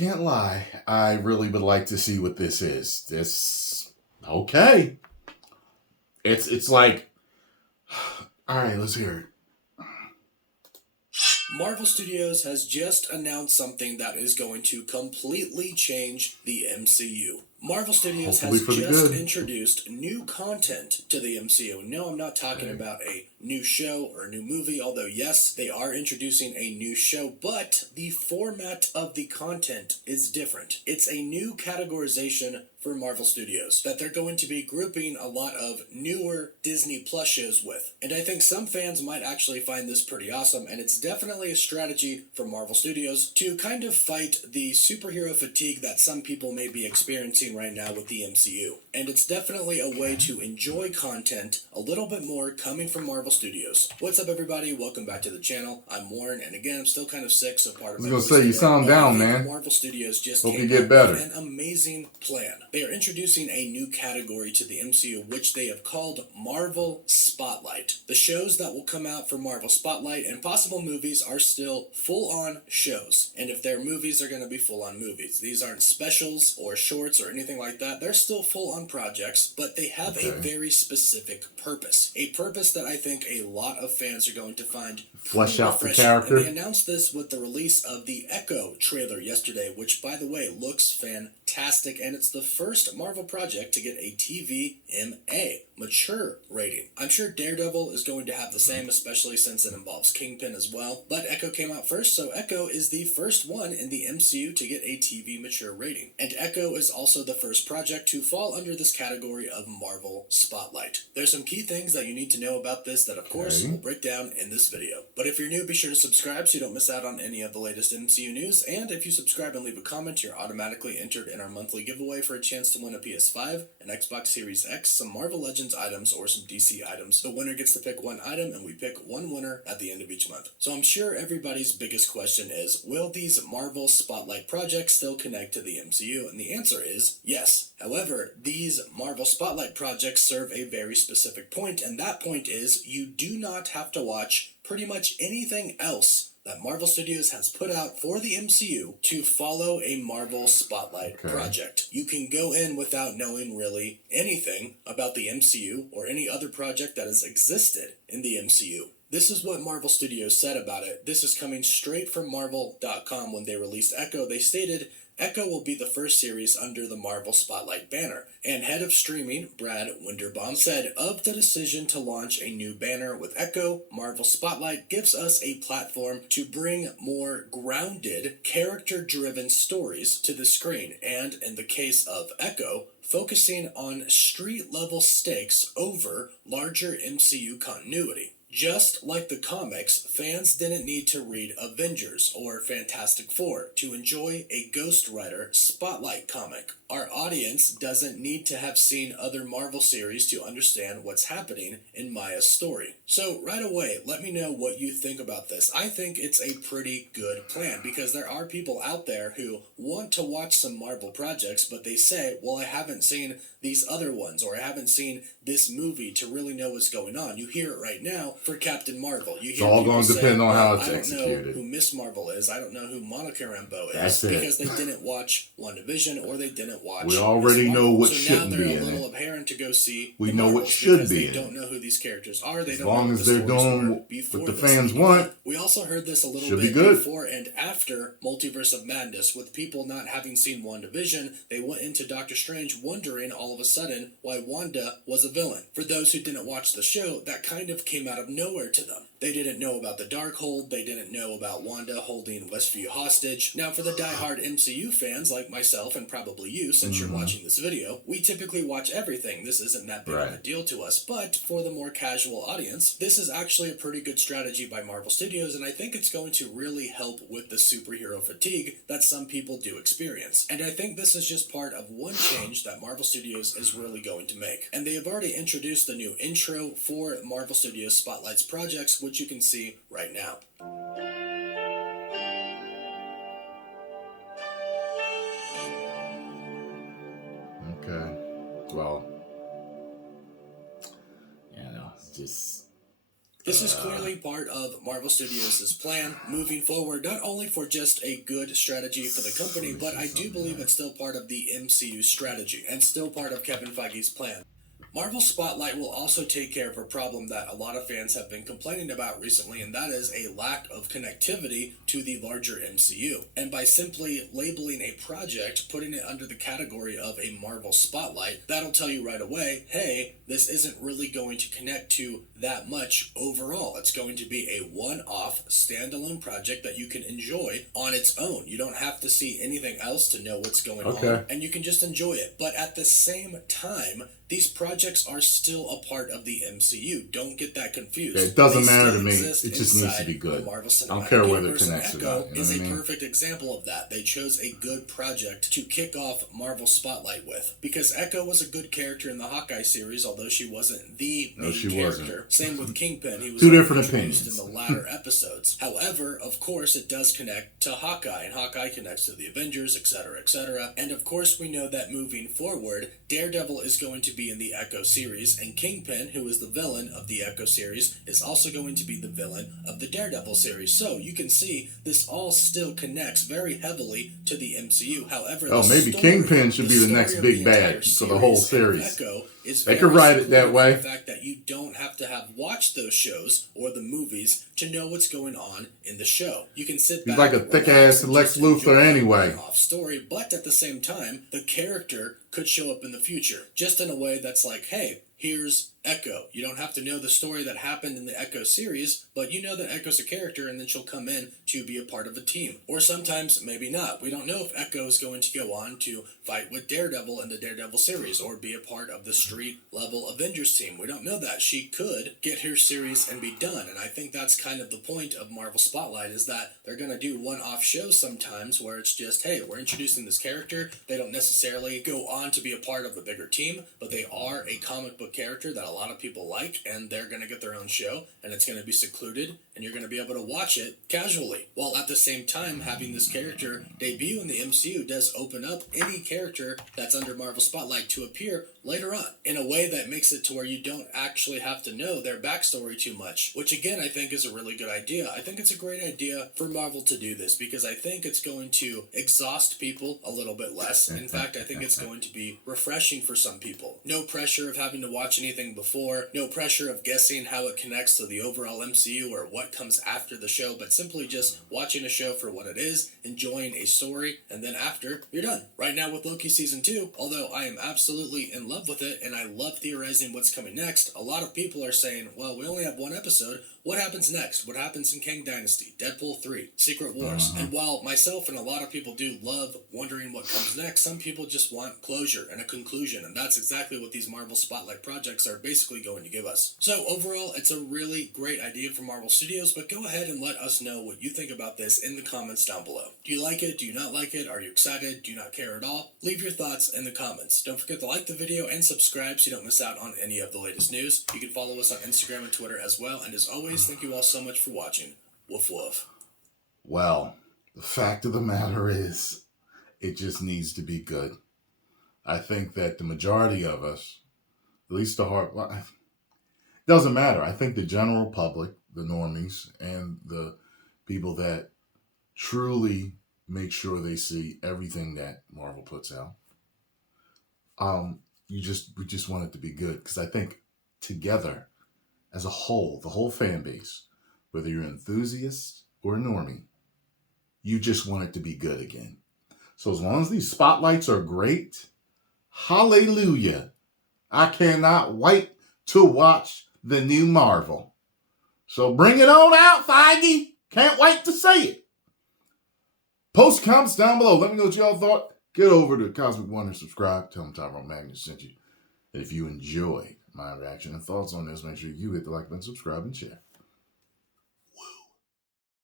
can't lie. I really would like to see what this is. Okay. It's like, all right, let's hear it. Marvel Studios has just announced something that is going to completely change the MCU. Marvel Studios has just introduced new content to the MCU. No, I'm not talking about a new show or a new movie, although yes, they are introducing a new show, but the format of the content is different. It's a new categorization for Marvel Studios that they're going to be grouping a lot of newer Disney Plus shows with. And I think some fans might actually find this pretty awesome, and it's definitely a strategy for Marvel Studios to kind of fight the superhero fatigue that some people may be experiencing right now with the MCU. And it's definitely a way to enjoy content a little bit more coming from Marvel Studios. What's up, everybody? Welcome back to the channel. I'm Warren, and again, I'm still kind of sick, so part of my I was going to say, you sound down, man. Marvel Studios just Hope came you get up better. with an amazing plan. They are introducing a new category to the MCU, which they have called Marvel Spotlight. The shows that will come out for Marvel Spotlight and possible movies are still full-on shows. And if they're movies, they're going to be full-on movies. These aren't specials or shorts or anything like that. They're still full-on projects, but they have a very specific purpose. A purpose that I think a lot of fans are going to find flesh out the and character. they announced this with the release of the Echo trailer yesterday, which, by the way, looks fantastic, and it's the first Marvel project to get a TVMA, mature rating. I'm sure Daredevil is going to have the same, especially since it involves Kingpin as well, but Echo came out first, so Echo is the first one in the MCU to get a TV mature rating. And Echo is also the first project to fall under this category of Marvel Spotlight. There's some key things that you need to know about this that, of course, we'll break down in this video. But if you're new, be sure to subscribe so you don't miss out on any of the latest MCU news, and if you subscribe and leave a comment, you're automatically entered in our monthly giveaway for a chance to win a PS5, an Xbox Series X, some Marvel Legends items, or some DC items. The winner gets to pick one item, and we pick one winner at the end of each month. So I'm sure everybody's biggest question is, will these Marvel Spotlight projects still connect to the MCU? And the answer is yes. However, these Marvel Spotlight projects serve a very specific point, and that point is you do not have to watch pretty much anything else that Marvel Studios has put out for the MCU to follow a Marvel Spotlight project. You can go in without knowing really anything about the MCU or any other project that has existed in the MCU. This is what Marvel Studios said about it. This is coming straight from Marvel.com. When they released Echo, they stated, Echo will be the first series under the Marvel Spotlight banner. And head of streaming, Brad Winderbaum, said, of the decision to launch a new banner with Echo, Marvel Spotlight gives us a platform to bring more grounded, character-driven stories to the screen. And in the case of Echo, focusing on street-level stakes over larger MCU continuity. Just like the comics, fans didn't need to read Avengers or Fantastic Four to enjoy a Ghost Rider Spotlight comic. Our audience doesn't need to have seen other Marvel series to understand what's happening in Maya's story. So right away, let me know what you think about this. I think it's a pretty good plan because there are people out there who want to watch some Marvel projects, but they say, well, I haven't seen these other ones, or I haven't seen this movie to really know what's going on. You hear it right now for Captain Marvel. You hear it's all going to depend on how it's executed. I don't know who Miss Marvel is. I don't know who Monica Rambeau is. Because they didn't watch WandaVision or they didn't watch. We already know what shouldn't be in it. So now they're a little apparent to go see. We know what should be in it. They don't know who these characters are. They as don't long know as they're doing what the fans want. We also heard this a little bit before and after Multiverse of Madness, with people not having seen WandaVision. They went into Doctor Strange wondering all of a sudden why Wanda was a villain. For those who didn't watch the show, that kind of came out of nowhere to them. They didn't know about the Darkhold. They didn't know about Wanda holding Westview hostage. Now, for the diehard MCU fans like myself and probably you, since you're watching this video, we typically watch everything. This isn't that big of a deal to us. But for the more casual audience, this is actually a pretty good strategy by Marvel Studios, and I think it's going to really help with the superhero fatigue that some people do experience. And I think this is just part of one change that Marvel Studios is really going to make. And they have already introduced the new intro for Marvel Studios Spotlight's projects, which you can see right now. Okay. Well, it's just... This is clearly part of Marvel Studios' plan moving forward, not only for just a good strategy for the company, but I do believe it's still part of the MCU strategy and still part of Kevin Feige's plan. Marvel Spotlight will also take care of a problem that a lot of fans have been complaining about recently, and that is a lack of connectivity to the larger MCU. And by simply labeling a project, putting it under the category of a Marvel Spotlight, that'll tell you right away, hey, this isn't really going to connect to that much overall. It's going to be a one-off, standalone project that you can enjoy on its own. You don't have to see anything else to know what's going on, and you can just enjoy it. But at the same time, these projects are still a part of the MCU. Don't get that confused. It doesn't matter to me. It just needs to be good. I don't care whether it connects or not. Echo is a perfect example of that. They chose a good project to kick off Marvel Spotlight with. Because Echo was a good character in the Hawkeye series, although she wasn't the main character. Same with Kingpin. He was two different opinions in the latter episodes. However, of course, it does connect to Hawkeye, and Hawkeye connects to the Avengers, etc., etc. And of course, we know that moving forward, Daredevil is going to be in the Echo series, and Kingpin, who is the villain of the Echo series, is also going to be the villain of the Daredevil series. So you can see this all still connects very heavily to the MCU. However, maybe Kingpin should be the next big bad for the whole series. They could write it that way. The fact that you don't have to have watched those shows or the movies to know what's going on in the show. You can sit back. He's like a thick ass Lex Luthor anyway. Off story, but at the same time, the character could show up in the future, just in a way that's like, hey, here's Echo. You don't have to know the story that happened in the Echo series, but you know that Echo's a character, and then she'll come in to be a part of a team. Or sometimes, maybe not. We don't know if Echo is going to go on to fight with Daredevil in the Daredevil series, or be a part of the street-level Avengers team. We don't know that. She could get her series and be done, and I think that's kind of the point of Marvel Spotlight, is that they're going to do one-off shows sometimes where it's just, hey, we're introducing this character. They don't necessarily go on to be a part of a bigger team, but they are a comic book character that a lot of people like, and they're going to get their own show, and it's going to be secluded, and you're going to be able to watch it casually. While at the same time, having this character debut in the MCU does open up any character that's under Marvel Spotlight to appear later on in a way that makes it to where you don't actually have to know their backstory too much, which again I think is a really good idea. I think it's a great idea for Marvel to do this, because I think it's going to exhaust people a little bit less. In fact, I think it's going to be refreshing for some people. No pressure of having to watch anything before, no pressure of guessing how it connects to the overall MCU or what comes after the show, but simply just watching a show for what it is, enjoying a story, and then after, you're done. Right now with Loki Season 2, although I am absolutely in love with it and I love theorizing what's coming next, a lot of people are saying, well, we only have one episode. What happens next? What happens in Kang Dynasty, Deadpool 3, Secret Wars? And while myself and a lot of people do love wondering what comes next, some people just want closure and a conclusion, and that's exactly what these Marvel Spotlight projects are basically going to give us. So overall, it's a really great idea for Marvel Studios, but go ahead and let us know what you think about this in the comments down below. Do you like it? Do you not like it? Are you excited? Do you not care at all? Leave your thoughts in the comments. Don't forget to like the video and subscribe so you don't miss out on any of the latest news. You can follow us on Instagram and Twitter as well, and as always, thank you all so much for watching. Woof woof. Well, the fact of the matter is, it just needs to be good. I think that the majority of us, at least the hard, well, it doesn't matter. I think the general public, the normies, and the people that truly make sure they see everything that Marvel puts out, we just want it to be good, because I think together, as a whole, the whole fan base, whether you're an enthusiast or a normie, you just want it to be good again. So as long as these spotlights are great, hallelujah. I cannot wait to watch the new Marvel. So bring it on out, Feige. Can't wait to see it. Post comments down below. Let me know what y'all thought. Get over to Cosmic Wonder, subscribe. Tell them Tyrone Magnus sent you. And if you enjoyed my reaction and thoughts on this, make sure you hit the like button, subscribe, and share.